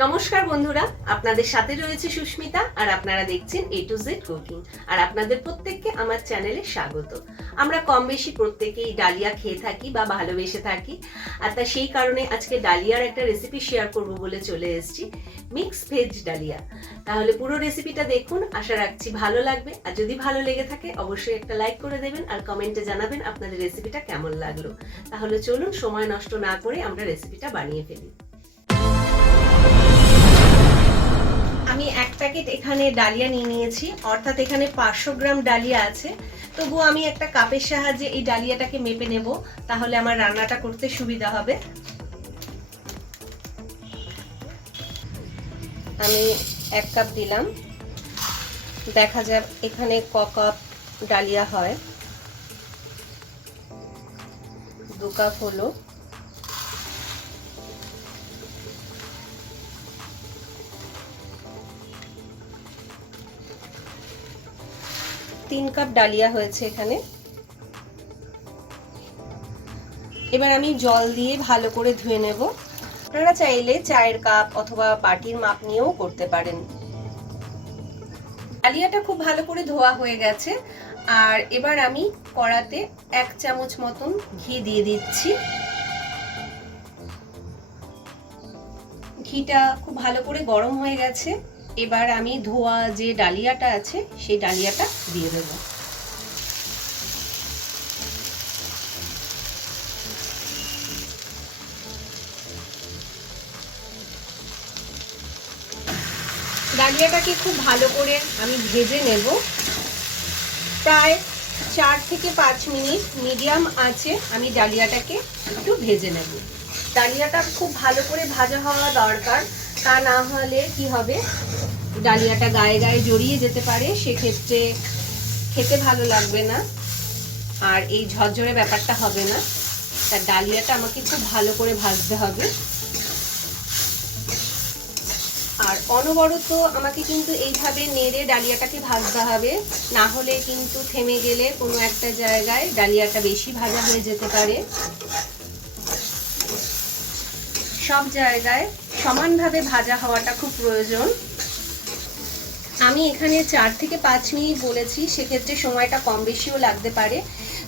নমস্কার বন্ধুরা, আপনাদের সাথে রয়েছে সুস্মিতা আর আপনারা দেখছেন A to Z কুকিং। আর আপনাদের প্রত্যেককে আমার চ্যানেলে স্বাগত। আমরা কম বেশি প্রত্যেকেই ডালিয়া খেয়ে থাকি বা ভালোবেসে থাকি, আর তা সেই কারণে আজকে ডালিয়ার একটা রেসিপি শেয়ার করব বলে চলে এসেছি, মিক্স ভেজ ডালিয়া। তাহলে পুরো রেসিপিটা দেখুন, আশা রাখছি ভালো লাগবে। আর যদি ভালো লেগে থাকে অবশ্যই একটা লাইক করে দেবেন আর কমেন্টে জানাবেন আপনাদের রেসিপিটা কেমন লাগলো। তাহলে চলুন সময় নষ্ট না করে আমরা রেসিপিটা বানিয়ে ফেলি। আমি এক প্যাকেট এখানে ডালিয়া নিয়ে নিয়েছি, অর্থাৎ এখানে 500 গ্রাম ডালিয়া আছে। তবুও আমি একটা কাপের সাহায্যে এই ডালিয়াটাকে মেপে নেব, তাহলে আমার রান্নাটা করতে সুবিধা হবে। আমি 1 কাপ দিলাম, দেখা যাক এখানে ক কাপ ডালিয়া হয়। 2 কাপ হলো। তিন কাপ ডালিয়া হয়েছে এখানে। এবার আমি জল দিয়ে ভালো করে ধুয়ে নেব। আপনারা চাইলে চায়ের কাপ অথবা বাটির মাপ নিয়েও করতে পারেন। ডালিয়াটা খুব ভালো করে ধোয়া হয়ে গেছে, আর এবার আমি কড়াতে 1 চামচ মতন ঘি দিয়ে দিচ্ছি। ঘিটা খুব ভালো করে গরম হয়ে গেছে। এবার আমি ধোয়া যে ডালিয়াটা আছে সেই ডালিয়াটা দিয়ে দেব। ডালিয়াটাকে খুব ভালো করে আমি ভেজে নেব। প্রায় 4 থেকে 5 মিনিট মিডিয়াম আঁচে আমি ডালিয়াটাকে একটু ভেজে নেব। ডালিয়াটা খুব ভালো করে ভাজা হওয়া দরকার, তা না হলে কি হবে, ডালিয়াটা গায়ে গায়ে জড়িয়ে যেতে পারে, সেক্ষেত্রে খেতে ভালো লাগবে না আর এই ঝরঝরে ব্যাপারটা হবে না। তা ডালিয়াটা আমাকে খুব ভালো করে ভাজতে হবে। আর অনবরত আমাকে কিন্তু এইভাবে নেড়ে ডালিয়াটাকে ভাজতে হবে, না হলে কিন্তু থেমে গেলে কোনো একটা জায়গায় ডালিয়াটা বেশি ভাজা হয়ে যেতে পারে। সব জায়গায় সমানভাবে ভাজা হওয়াটা খুব প্রয়োজন। আমি এখানে 4 থেকে 5 মিনিট বলেছি, সেক্ষেত্রে সময়টা কম বেশিও লাগতে পারে।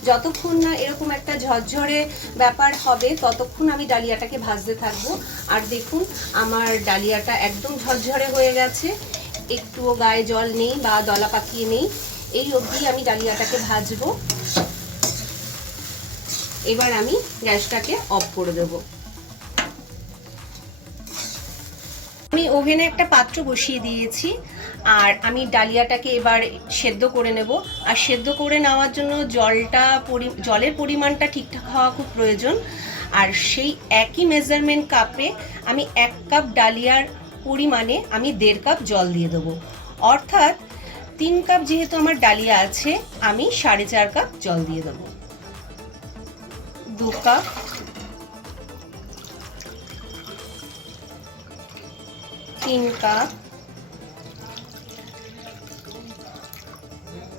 যতক্ষণ না এরকম একটা ঝরঝরে ব্যাপার হবে ততক্ষণ আমি ডালিয়াটাকে ভাজতে থাকবো। আর দেখুন আমার ডালিয়াটা একদম ঝরঝরে হয়ে গেছে, একটুও গায়ে জল নেই বা দলা পাকিয়ে নেই। এই অবধি আমি ডালিয়াটাকে ভাজবো। এবার আমি গ্যাসটাকে অফ করে দেবো। আমি ওভেনে একটা পাত্র বসিয়ে দিয়েছি, আর আমি ডালিয়াটাকে এবার সেদ্ধ করে নেব। আর সেদ্ধ করে নেওয়ার জন্য জলের পরিমাণটা ঠিকঠাক হওয়া খুব প্রয়োজন। আর সেই একই মেজারমেন্ট কাপে আমি 1 কাপ ডালিয়ার পরিমাণে আমি 1.5 কাপ জল দিয়ে দেবো। অর্থাৎ 3 কাপ যেহেতু আমার ডালিয়া আছে, আমি 4.5 কাপ জল দিয়ে দেবো। 2 কাপ, 3 কাপ,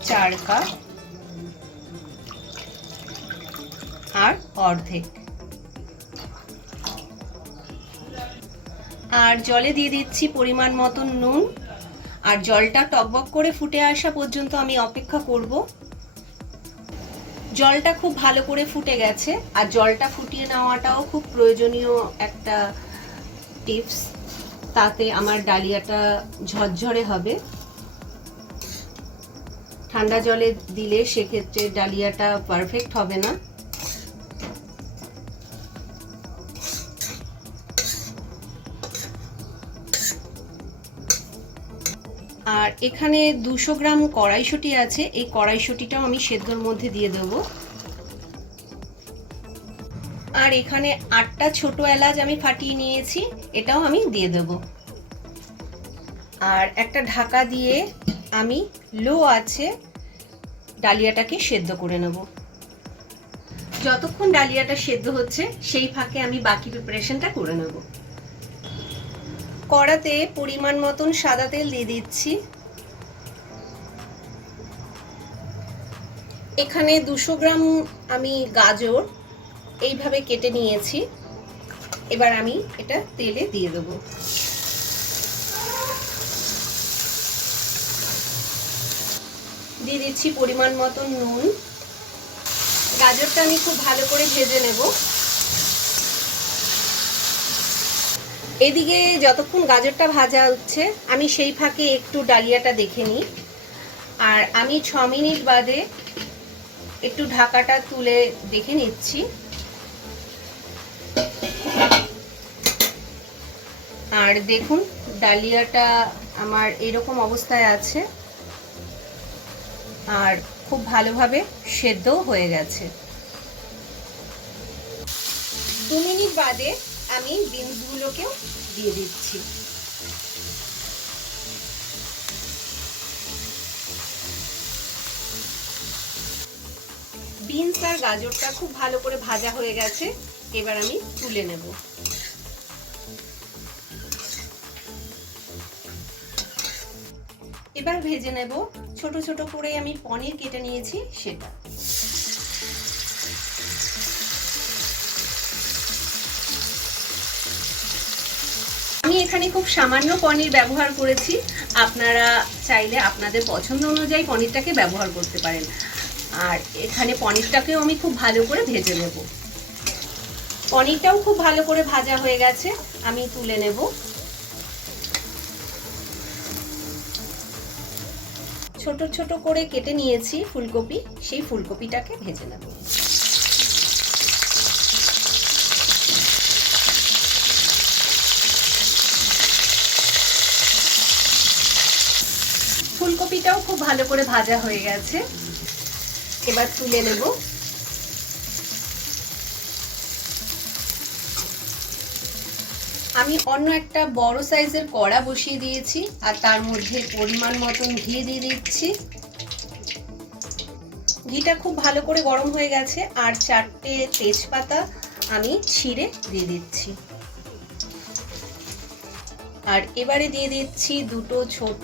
4 কাপ আর অর্ধেক। আর জলে দিয়ে দিচ্ছি পরিমাণ মতন নুন। আর জলটা টকবক করে ফুটে আসা পর্যন্ত আমি অপেক্ষা করব। জলটা খুব ভালো করে ফুটে গেছে, আর জলটা ফুটিয়ে নেওয়াটাও খুব প্রয়োজনীয় একটা টিপস, তাতে আমার ডালিয়াটা ঝরঝরে হবে। ঠান্ডা জলে দিলে সেক্ষেত্রে ডালিয়াটা পারফেক্ট হবে না। আর এখানে 200 গ্রাম কড়াইশুঁটি আছে, এই কড়াইশুঁটিটাও আমি সেদ্ধর মধ্যে দিয়ে দেব। আর এখানে 8টা ছোট এলাচ আমি ফাটিয়ে নিয়েছি, এটাও আমি দিয়ে দেব। আর একটা ঢাকা দিয়ে আমি লো আছে ডালিয়াটাকে সেদ্ধ করে নেব। যতক্ষণ ডালিয়াটা সেদ্ধ হচ্ছে সেই ফাঁকে আমি বাকি প্রিপারেশনটা করে নেব। কড়াতে পরিমাণ মতন সাদা তেল দিয়ে দিচ্ছি। এখানে 200 গ্রাম আমি গাজর এইভাবে কেটে নিয়েছি। এবার আমি এটা তেলে দিয়ে দেবো। দিয়ে দিচ্ছি পরিমাণ মতো নুন। গাজরটা আমি খুব ভালো করে ভেজে নেব। এদিকে যতক্ষণ গাজরটা ভাজা হচ্ছে আমি সেই ফাঁকে একটু ডালিয়াটা দেখে নিই। আর আমি 6 মিনিট বাদে একটু ঢাকাটা তুলে দেখে নিচ্ছি। আর দেখুন ডালিয়াটা আমার এরকম অবস্থায় আছে আর খুব ভালোভাবে সেদ্ধও হয়ে গেছে। 2 মিনিট বাদে আমি বিনসগুলোকেও দিয়ে দিচ্ছি। বিনস আর গাজরটা খুব ভালো করে ভাজা হয়ে গেছে, এবার আমি তুলে নেব। এবার ভেজে নেব ছোট ছোট করে আমি পনির কেটে নিয়েছি সেটা। আমি এখানে খুব সামান্য পনির ব্যবহার করেছি, আপনারা চাইলে আপনাদের পছন্দ অনুযায়ী পনিরটাকে ব্যবহার করতে পারেন। আর এখানে পনিরটাকেও আমি খুব ভালো করে ভেজে নেব। পনিরটাও খুব ভালো করে ভাজা হয়ে গেছে, আমি তুলে নেব। ছোট ছোট করে কেটে নিয়েছি ফুলকপি, সেই ফুলকপিটাকে ভেজে নেব। ফুলকপিটাও খুব ভালো করে ভাজা হয়ে গেছে, এবার তুলে নেব। আমি অন্য একটা বড় সাইজের কড়া বসিয়ে দিয়েছি আর তার মধ্যে পরিমাণ মতন ঘি দিয়ে দিচ্ছি। ঘিটা খুব ভালো করে গরম হয়ে গেছে আর 4টে তেজপাতা আমি ছিঁড়ে দিয়ে দিচ্ছি। আর এবারে দিয়ে দিচ্ছি 2টো ছোট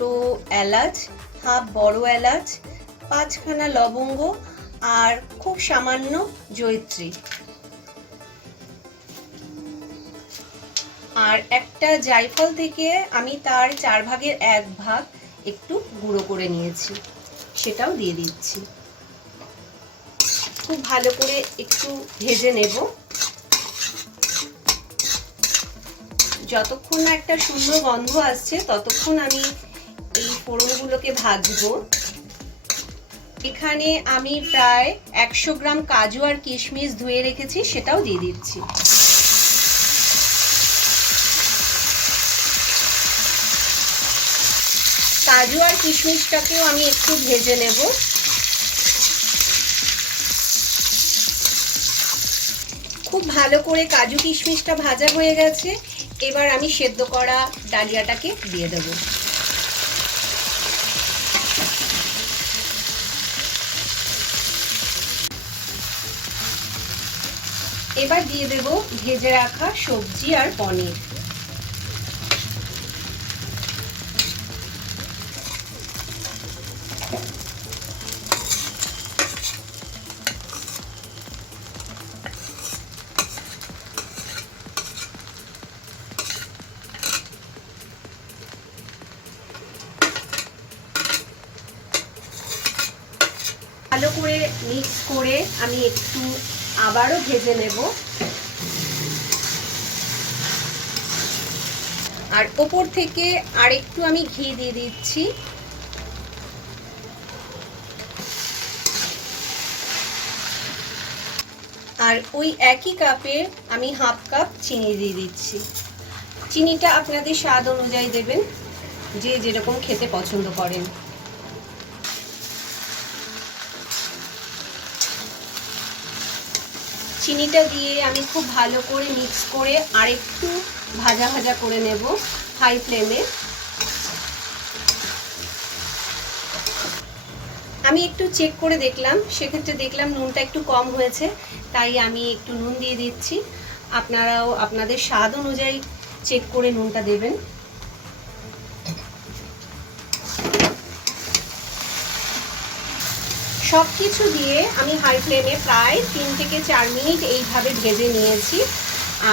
এলাচ, হাফ বড় এলাচ, 5খানা লবঙ্গ আর খুব সামান্য জয়িত্রী। আর একটা জায়ফল থেকে আমি তার 4 ভাগের 1 ভাগ একটু গুঁড়ো করে নিয়েছি, সেটাও দিয়ে দিচ্ছি। খুব ভালো করে একটু ভেজে নেব, যতক্ষণ না একটা সুন্দর গন্ধ আসছে ততক্ষণ আমি এই ফোড়নগুলোকে ভাজবো। এখানে আমি প্রায় 100 গ্রাম কাজু আর কিশমিশ ধুয়ে রেখেছি, সেটাও দিয়ে দিচ্ছি। কাজু আর কিশমিশটাকেও আমি একটু ভেজে নেব। খুব ভালো করে কাজু কিশমিশটা ভাজা হয়ে গেছে, এবার আমি সেদ্ধ করা ডালিয়াটাকে দিয়ে দেব। এবার দিয়ে দেব ভেজে রাখা সবজি আর পনির। ভালো করে মিক্স করে আমি একটু আবারও ভেজে নেব। আর ওপর থেকে আরেকটু আমি ঘি দিয়ে দিচ্ছি। আর ওই একই কাপে আমি হাফ কাপ চিনি দিয়ে দিচ্ছি। চিনিটা আপনাদের স্বাদ অনুযায়ী দেবেন, যে যেরকম খেতে পছন্দ করেন। চিনিটা দিয়ে আমি খুব ভালো করে মিক্স করে আরেকটু ভাজা ভাজা করে নেব হাই ফ্লেমে। আমি একটু চেক করে দেখলাম, সেক্ষেত্রে দেখলাম নুনটা একটু কম হয়েছে, তাই আমি একটু নুন দিয়ে দিচ্ছি। আপনারাও আপনাদের স্বাদ অনুযায়ী চেক করে নুনটা দেবেন। সব কিছু দিয়ে আমি হাই ফ্লেমে প্রায় 3 থেকে 4 মিনিট এইভাবে ভেজে নিয়েছি।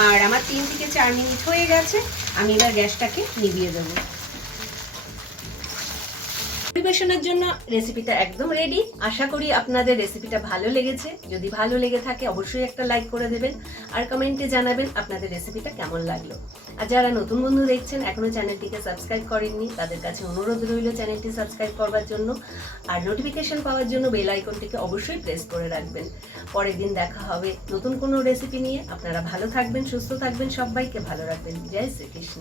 আর আমার 3 থেকে 4 মিনিট হয়ে গেছে, আমি এবার গ্যাসটাকে নিভিয়ে দেব। পরিবেশনের জন্য রেসিপিটা একদম রেডি। আশা করি আপনাদের রেসিপিটা ভালো লেগেছে। যদি ভালো লেগে থাকে অবশ্যই একটা লাইক করে দেবেন আর কমেন্টে জানাবেন আপনাদের রেসিপিটা কেমন লাগলো। আর যারা নতুন বন্ধু দেখছেন এখনো চ্যানেলটিকে সাবস্ক্রাইব করেননি, তাদের কাছে অনুরোধ রইল চ্যানেলটি সাবস্ক্রাইব করবার জন্য আর নোটিফিকেশন পাওয়ার জন্য বেল আইকনটিকে অবশ্যই প্রেস করে রাখবেন। পরের দিন দেখা হবে নতুন কোনো রেসিপি নিয়ে। আপনারা ভালো থাকবেন, সুস্থ থাকবেন, সবাইকে ভালো রাখবেন। জয় শ্রীকৃষ্ণ।